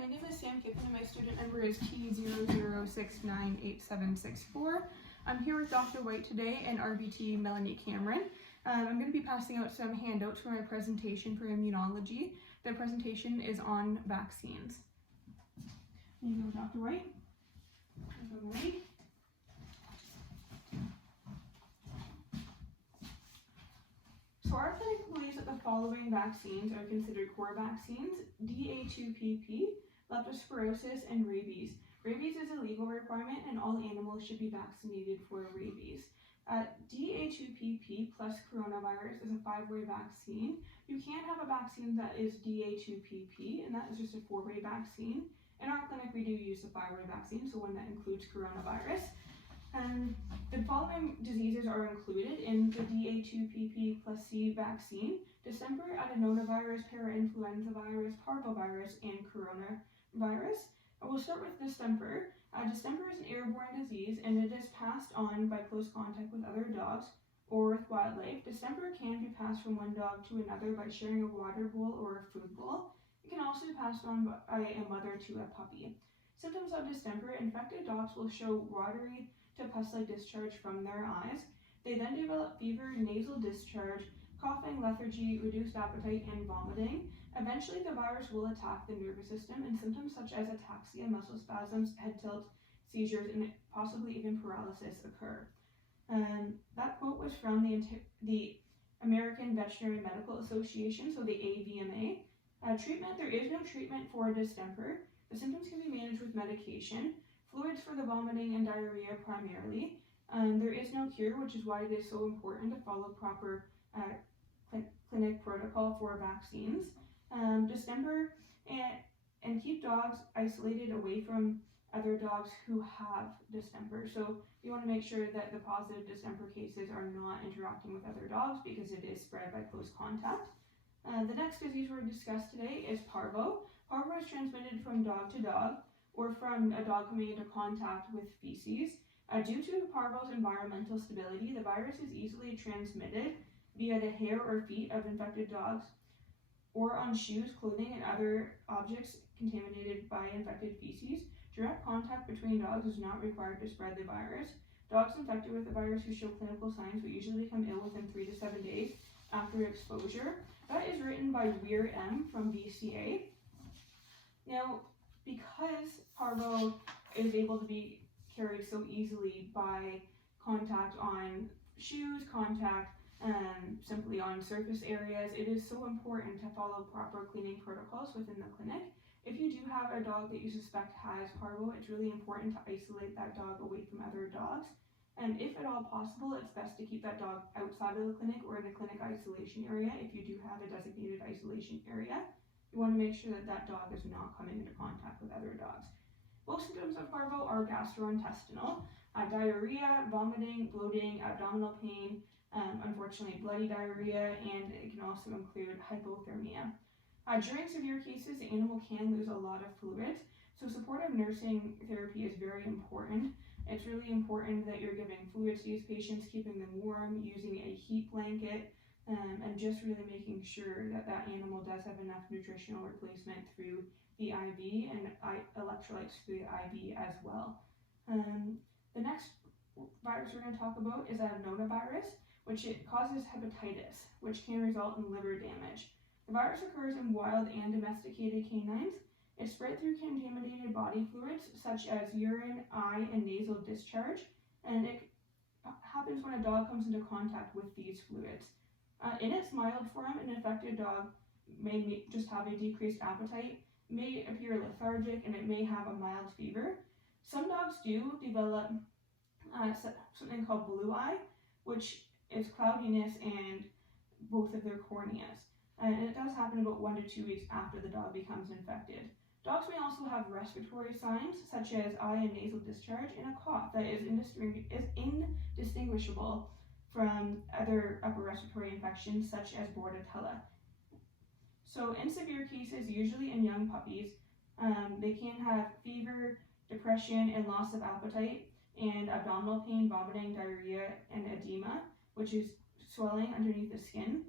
my name is Sam Kippen and my student number is T00698764. I'm here with Dr. White today and RBT Melanie Cameron. I'm going to be passing out some handouts for my presentation for immunology. The presentation is on vaccines. Here you go, Dr. White. Ready? So our clinic believes that the following vaccines are considered core vaccines: DA2PP, leptospirosis, and rabies. Rabies is a legal requirement and all animals should be vaccinated for rabies. DA2PP plus coronavirus is a 5-way vaccine. You can't have a vaccine that is DA2PP, and that is just a 4-way vaccine. In our clinic, we do use a 5-way vaccine, so one that includes coronavirus. The following diseases are included in the DA2PP plus C vaccine: distemper, adenovirus, parainfluenza virus, parvovirus, and coronavirus. We'll start with distemper. Distemper is an airborne disease and it is passed on by close contact with other dogs or with wildlife. Distemper can be passed from one dog to another by sharing a water bowl or a food bowl. It can also be passed on by a mother to a puppy. Symptoms of distemper: infected dogs will show watery to pus-like discharge from their eyes. They then develop fever, nasal discharge, coughing, lethargy, reduced appetite, and vomiting. Eventually, the virus will attack the nervous system, and symptoms such as ataxia, muscle spasms, head tilt, seizures, and possibly even paralysis occur. That quote was from the American Veterinary Medical Association, so the AVMA. Treatment: there is no treatment for distemper. The symptoms can be managed with medication. Fluids for the vomiting and diarrhea primarily. There is no cure, which is why it is so important to follow proper clinic protocol for vaccines. Distemper and keep dogs isolated away from other dogs who have distemper. So you want to make sure that the positive distemper cases are not interacting with other dogs because it is spread by close contact. The next disease we're going to discuss today is parvo. Parvo is transmitted from dog to dog or from a dog coming into contact with feces. Due to parvo's environmental stability, the virus is easily transmitted via the hair or feet of infected dogs or on shoes, clothing, and other objects contaminated by infected feces. Direct contact between dogs is not required to spread the virus. Dogs infected with the virus who show clinical signs will usually become ill within 3 to 7 days after exposure. That is written by Weir M. from VCA. Now, because parvo is able to be carried so easily by contact on shoes, contact simply on surface areas, it is so important to follow proper cleaning protocols within the clinic. If you do have a dog that you suspect has parvo, it's really important to isolate that dog away from other dogs. And if at all possible, it's best to keep that dog outside of the clinic or in a clinic isolation area if you do have a designated isolation area. You want to make sure that that dog is not coming into contact with other dogs. Most symptoms of parvo are gastrointestinal: diarrhea, vomiting, bloating, abdominal pain, unfortunately bloody diarrhea, and it can also include hypothermia. During severe cases, the animal can lose a lot of fluids, so supportive nursing therapy is very important. It's really important that you're giving fluids to these patients, keeping them warm, using a heat blanket, and just really making sure that that animal does have enough nutritional replacement through the IV and electrolytes through the IV as well. The next virus we're going to talk about is adenovirus, which it causes hepatitis, which can result in liver damage. The virus occurs in wild and domesticated canines. It's spread through contaminated body fluids such as urine, eye, and nasal discharge, and it happens when a dog comes into contact with these fluids. In its mild form, an infected dog may just have a decreased appetite, may appear lethargic, and it may have a mild fever. Some dogs do develop something called blue eye, which is cloudiness in both of their corneas. And it does happen about 1 to 2 weeks after the dog becomes infected. Dogs may also have respiratory signs such as eye and nasal discharge and a cough that is indistinguishable from other upper respiratory infections such as Bordetella. So in severe cases, usually in young puppies, they can have fever, depression, and loss of appetite, and abdominal pain, vomiting, diarrhea, and edema, which is swelling underneath the skin.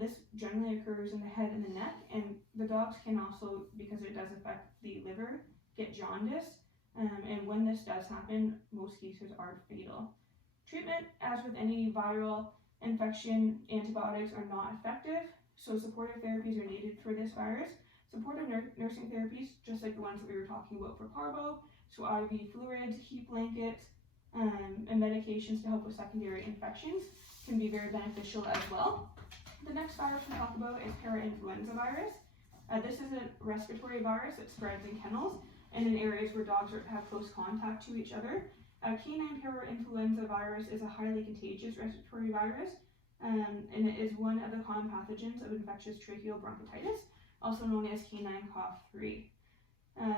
This generally occurs in the head and the neck, and the dogs can also, because it does affect the liver, get jaundice. And when this does happen, most cases are fatal. Treatment, as with any viral infection, antibiotics are not effective, so supportive therapies are needed for this virus. Supportive nursing therapies, just like the ones that we were talking about for parvo, so IV fluids, heat blankets, and medications to help with secondary infections can be very beneficial as well. The next virus we'll talk about is parainfluenza virus. This is a respiratory virus that spreads in kennels and in areas where dogs have close contact to each other. Canine parainfluenza virus is a highly contagious respiratory virus, and it is one of the common pathogens of infectious tracheal bronchitis, also known as canine cough 3.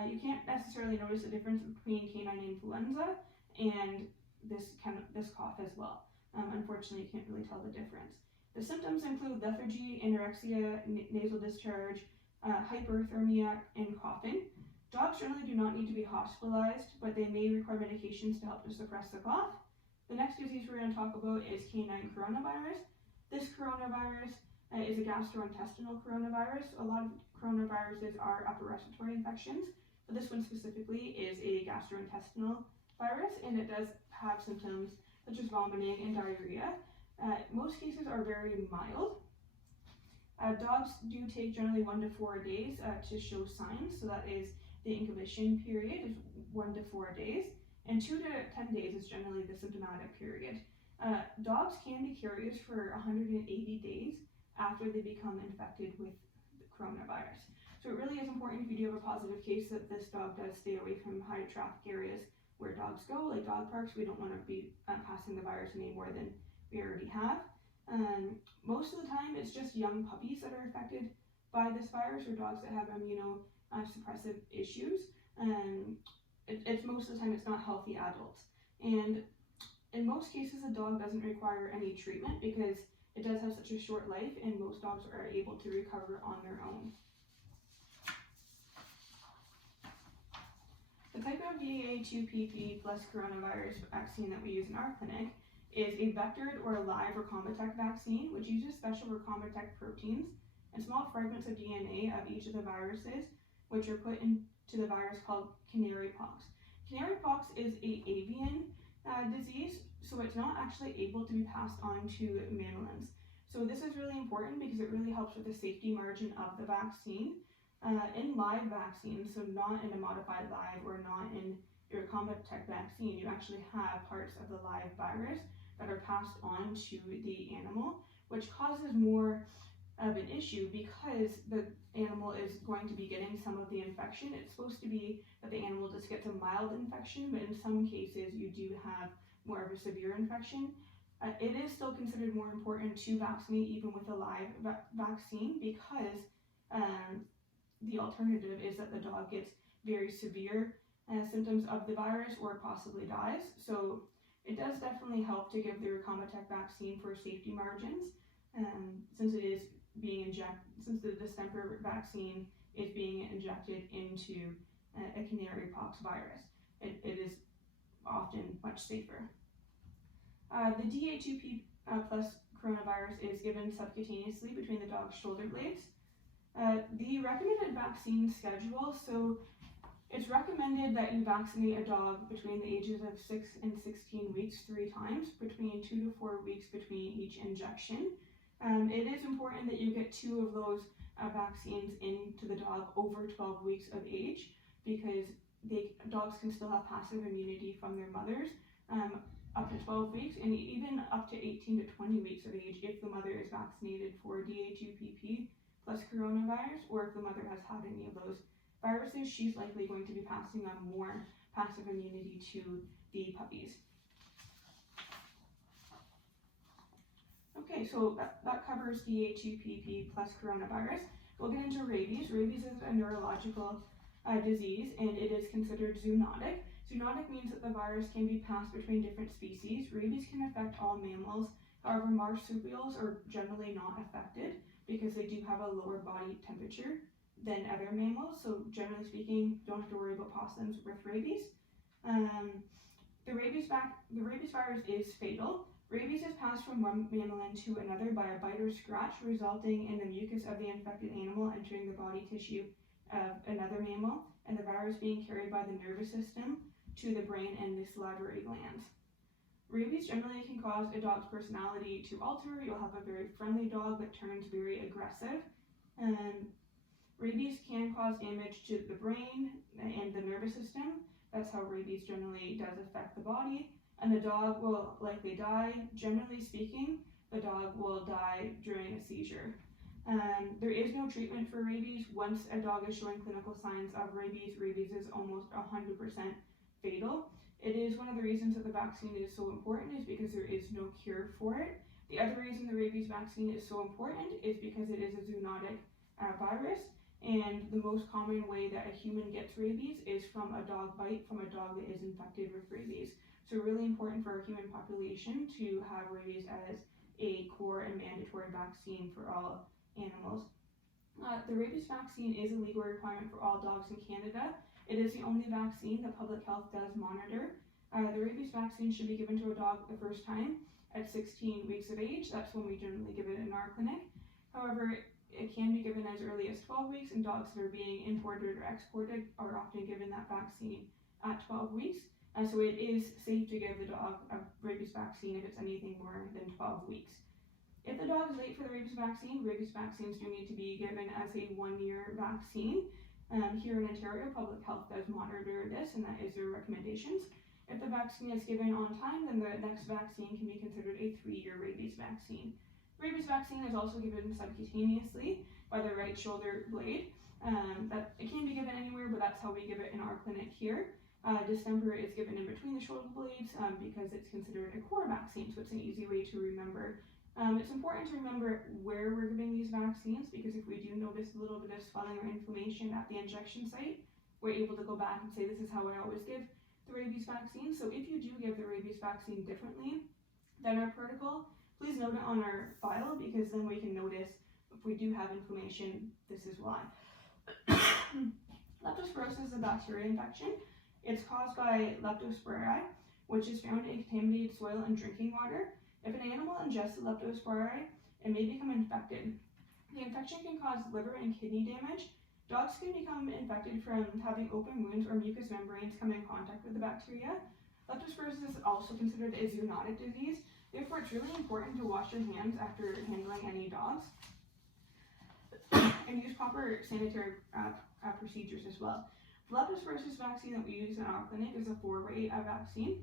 You can't necessarily notice a difference between canine influenza and this cough as well. Unfortunately, you can't really tell the difference. The symptoms include lethargy, anorexia, nasal discharge, hyperthermia, and coughing. Dogs generally do not need to be hospitalized, but they may require medications to help to suppress the cough. The next disease we're going to talk about is canine coronavirus. This coronavirus is a gastrointestinal coronavirus. A lot of coronaviruses are upper respiratory infections, but this one specifically is a gastrointestinal virus, and it does have symptoms such as vomiting and diarrhea. Most cases are very mild. Dogs do take generally 1 to 4 days to show signs, so that is the incubation period is 1 to 4 days, and 2 to 10 days is generally the symptomatic period. Dogs can be carriers for 180 days after they become infected with the coronavirus. So it really is important, if you do have a positive case, that this dog does stay away from high traffic areas where dogs go, like dog parks. We don't want to be passing the virus any more than we already have. Most of the time, it's just young puppies that are affected by this virus, or dogs that have immunosuppressive issues. It's most of the time it's not healthy adults. And in most cases, a dog doesn't require any treatment because it does have such a short life, and most dogs are able to recover on their own. The type of DA2PP plus coronavirus vaccine that we use in our clinic is a vectored or a live Recombitech vaccine, which uses special Recombitech proteins and small fragments of DNA of each of the viruses, which are put into the virus called canary pox. Canary pox is an avian disease, so it's not actually able to be passed on to mammalians. So this is really important because it really helps with the safety margin of the vaccine. In live vaccines, so not in a modified live or not in a Recombitech vaccine, you actually have parts of the live virus that are passed on to the animal, which causes more of an issue because the animal is going to be getting some of the infection. It's supposed to be that the animal just gets a mild infection, but in some cases you do have more of a severe infection. It is still considered more important to vaccinate even with a live vaccine because the alternative is that the dog gets very severe symptoms of the virus or possibly dies. So it does definitely help to give the Recombitech vaccine for safety margins, since it is being since the distemper vaccine is being injected into a canary pox virus. It is often much safer. The DA2P plus coronavirus is given subcutaneously between the dog's shoulder blades. The recommended vaccine schedule, so it's recommended that you vaccinate a dog between the ages of 6 and 16 weeks 3 times, between 2 to 4 weeks between each injection. It is important that you get 2 of those vaccines into the dog over 12 weeks of age, because dogs can still have passive immunity from their mothers up to 12 weeks and even up to 18 to 20 weeks of age if the mother is vaccinated for DA2PP plus coronavirus, or if the mother has had any of those viruses, she's likely going to be passing on more passive immunity to the puppies. Okay, so that covers DA2PP plus coronavirus. We'll get into rabies. Rabies is a neurological disease, and it is considered zoonotic. Zoonotic means that the virus can be passed between different species. Rabies can affect all mammals. However, marsupials are generally not affected because they do have a lower body temperature than other mammals. So generally speaking, don't have to worry about possums with rabies. The rabies virus is fatal. Rabies is passed from one mammalian to another by a bite or scratch, resulting in the mucus of the infected animal entering the body tissue of another mammal, and the virus being carried by the nervous system to the brain and the salivary glands. Rabies generally can cause a dog's personality to alter. You'll have a very friendly dog that turns very aggressive. Rabies can cause damage to the brain and the nervous system. That's how rabies generally does affect the body. And the dog will likely die. Generally speaking, the dog will die during a seizure. There is no treatment for rabies. Once a dog is showing clinical signs of rabies, rabies is almost 100% fatal. It is one of the reasons that the vaccine is so important is because there is no cure for it. The other reason the rabies vaccine is so important is because it is a zoonotic virus, and the most common way that a human gets rabies is from a dog bite from a dog that is infected with rabies. So really important for our human population to have rabies as a core and mandatory vaccine for all animals. The rabies vaccine is a legal requirement for all dogs in Canada. It is the only vaccine that public health does monitor. The rabies vaccine should be given to a dog the first time at 16 weeks of age. That's when we generally give it in our clinic. However, it can be given as early as 12 weeks, and dogs that are being imported or exported are often given that vaccine at 12 weeks. So it is safe to give the dog a rabies vaccine if it's anything more than 12 weeks. If the dog is late for the rabies vaccines do need to be given as a 1-year vaccine. Here in Ontario, public health does monitor this, and that is their recommendations. If the vaccine is given on time, then the next vaccine can be considered a 3-year rabies vaccine. Rabies vaccine is also given subcutaneously by the right shoulder blade. That it can be given anywhere, but that's how we give it in our clinic here. Distemper is given in between the shoulder blades because it's considered a core vaccine, so it's an easy way to remember. It's important to remember where we're giving these vaccines, because if we do notice a little bit of swelling or inflammation at the injection site, we're able to go back and say, this is how I always give the rabies vaccine. So if you do give the rabies vaccine differently than our protocol, please note it on our file, because then we can notice if we do have inflammation, this is why. Leptospirosis is a bacteria infection. It's caused by Leptospirae, which is found in contaminated soil and drinking water. If an animal ingests the Leptospirae, it may become infected. The infection can cause liver and kidney damage. Dogs can become infected from having open wounds or mucous membranes come in contact with the bacteria. Leptospirosis is also considered a zoonotic disease. Therefore, it's really important to wash your hands after handling any dogs and use proper sanitary procedures as well. The leptospirosis vaccine that we use in our clinic is a 4-way vaccine.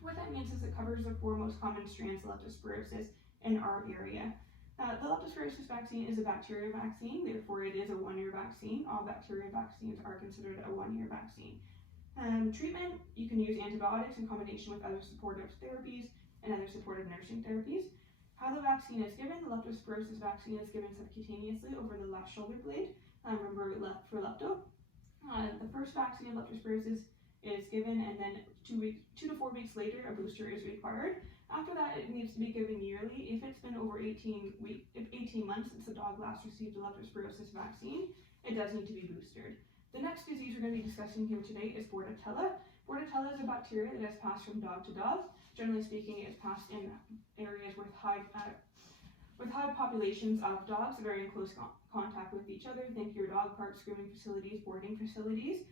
What that means is it covers the 4 most common strands of leptospirosis in our area. The leptospirosis vaccine is a bacteria vaccine, therefore it is a 1-year vaccine. All bacteria vaccines are considered a 1-year vaccine. Treatment, you can use antibiotics in combination with other supportive therapies and other supportive nursing therapies. How the vaccine is given: the leptospirosis vaccine is given subcutaneously over the left shoulder blade. Remember, left for lepto. The first vaccine of leptospirosis is given, and then 2 to 4 weeks later, a booster is required. After that, it needs to be given yearly. If it's been over 18 months since the dog last received a leptospirosis vaccine, it does need to be boosted. The next disease we're going to be discussing here today is Bordetella. Bordetella is a bacteria that has passed from dog to dog. Generally speaking, it's passed in areas with high populations of dogs that are in close contact with each other. Think your dog parks, grooming facilities, boarding facilities.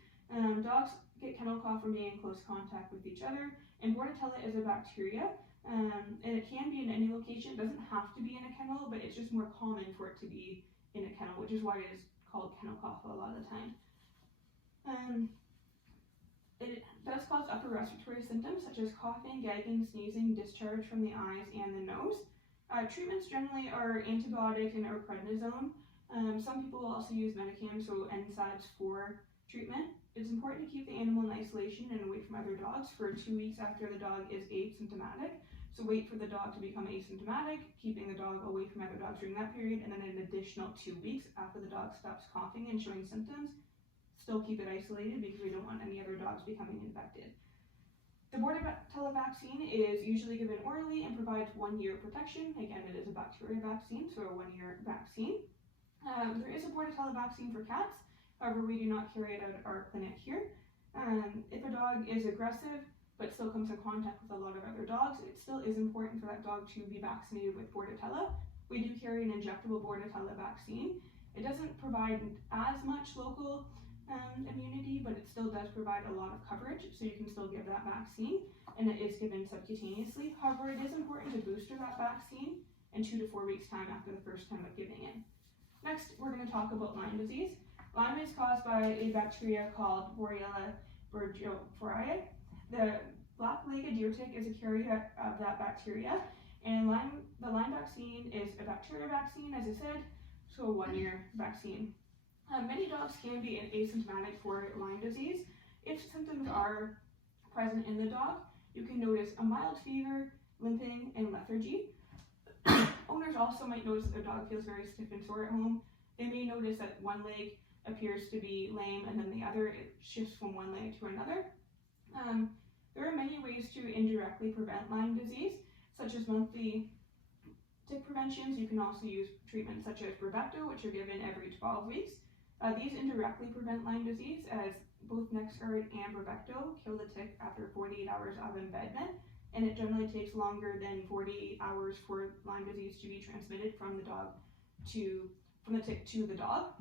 Dogs get kennel cough from being in close contact with each other, and Bordetella is a bacteria, and it can be in any location. It doesn't have to be in a kennel, but it's just more common for it to be in a kennel, which is why it is called kennel cough a lot of the time. It does cause upper respiratory symptoms such as coughing, gagging, sneezing, discharge from the eyes and the nose. Treatments generally are antibiotic and or prednisone. Some people will also use Metacam, so NSAIDs for treatment. It's important to keep the animal in isolation and away from other dogs for 2 weeks after the dog is asymptomatic. So wait for the dog to become asymptomatic, keeping the dog away from other dogs during that period, and then an additional 2 weeks after the dog stops coughing and showing symptoms. Still keep it isolated because we don't want any other dogs becoming infected. The Bordetella vaccine is usually given orally and provides 1-year protection. Again, it is a bacteria vaccine, so a 1-year vaccine. There is a Bordetella vaccine for cats. However, we do not carry it out at our clinic here. If a dog is aggressive, but still comes in contact with a lot of other dogs, it still is important for that dog to be vaccinated with Bordetella. We do carry an injectable Bordetella vaccine. It doesn't provide as much local immunity, but it still does provide a lot of coverage, so you can still give that vaccine, and it is given subcutaneously. However, it is important to booster that vaccine in 2 to 4 weeks' time after the first time of giving it. Next, we're going to talk about Lyme disease. Lyme is caused by a bacteria called Borrelia burgdorferi. The black-legged deer tick is a carrier of that bacteria, and the Lyme vaccine is a bacteria vaccine, as I said, so a 1-year vaccine. Many dogs can be asymptomatic for Lyme disease. If symptoms are present in the dog, you can notice a mild fever, limping, and lethargy. Owners also might notice that their dog feels very stiff and sore at home. They may notice that one leg appears to be lame and then the other, it shifts from one leg to another. There are many ways to indirectly prevent Lyme disease, such as monthly tick preventions. You can also use treatments such as Bravecto, which are given every 12 weeks. These indirectly prevent Lyme disease, as both NexGard and Bravecto kill the tick after 48 hours of embedment, and it generally takes longer than 48 hours for Lyme disease to be transmitted from the tick to the dog.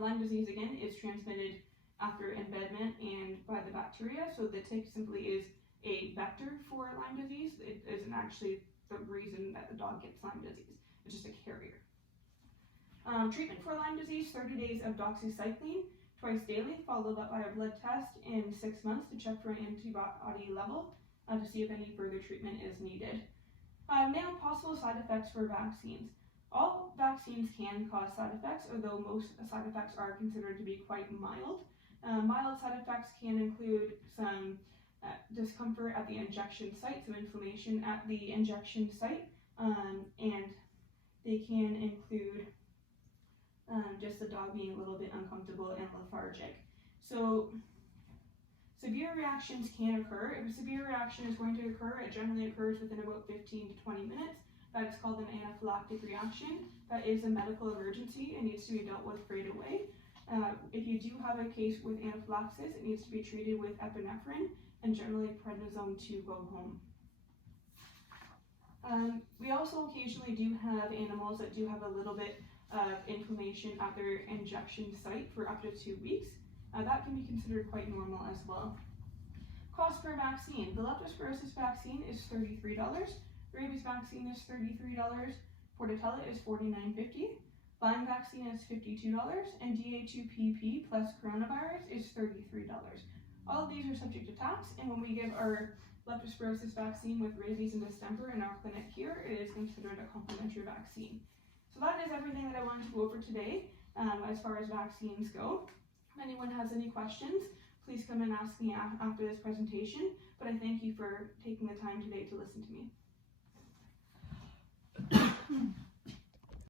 Lyme disease, again, is transmitted after embedment and by the bacteria, so the tick simply is a vector for Lyme disease. It isn't actually the reason that the dog gets Lyme disease. It's just a carrier. Treatment for Lyme disease: 30 days of doxycycline twice daily, followed up by a blood test in 6 months to check for an antibody level to see if any further treatment is needed. Now, possible side effects for vaccines. All vaccines can cause side effects, although most side effects are considered to be quite mild. Mild side effects can include some discomfort at the injection site, some inflammation at the injection site, and they can include just the dog being a little bit uncomfortable and lethargic. So severe reactions can occur. If a severe reaction is going to occur, it generally occurs within about 15 to 20 minutes. That is called an anaphylactic reaction. That is a medical emergency and needs to be dealt with right away. If you do have a case with anaphylaxis, it needs to be treated with epinephrine and generally prednisone to go home. We also occasionally do have animals that do have a little bit of inflammation at their injection site for up to 2 weeks. That can be considered quite normal as well. Cost per vaccine. The leptospirosis vaccine is $33. Rabies vaccine is $33. Bordetella is $49.50. Lyme vaccine is $52, and DA2PP plus coronavirus is $33. All of these are subject to tax, and when we give our leptospirosis vaccine with rabies and distemper in our clinic here, it is considered a complementary vaccine. So that is everything that I wanted to go over today as far as vaccines go. If anyone has any questions, please come and ask me after this presentation, but I thank you for taking the time today to listen to me.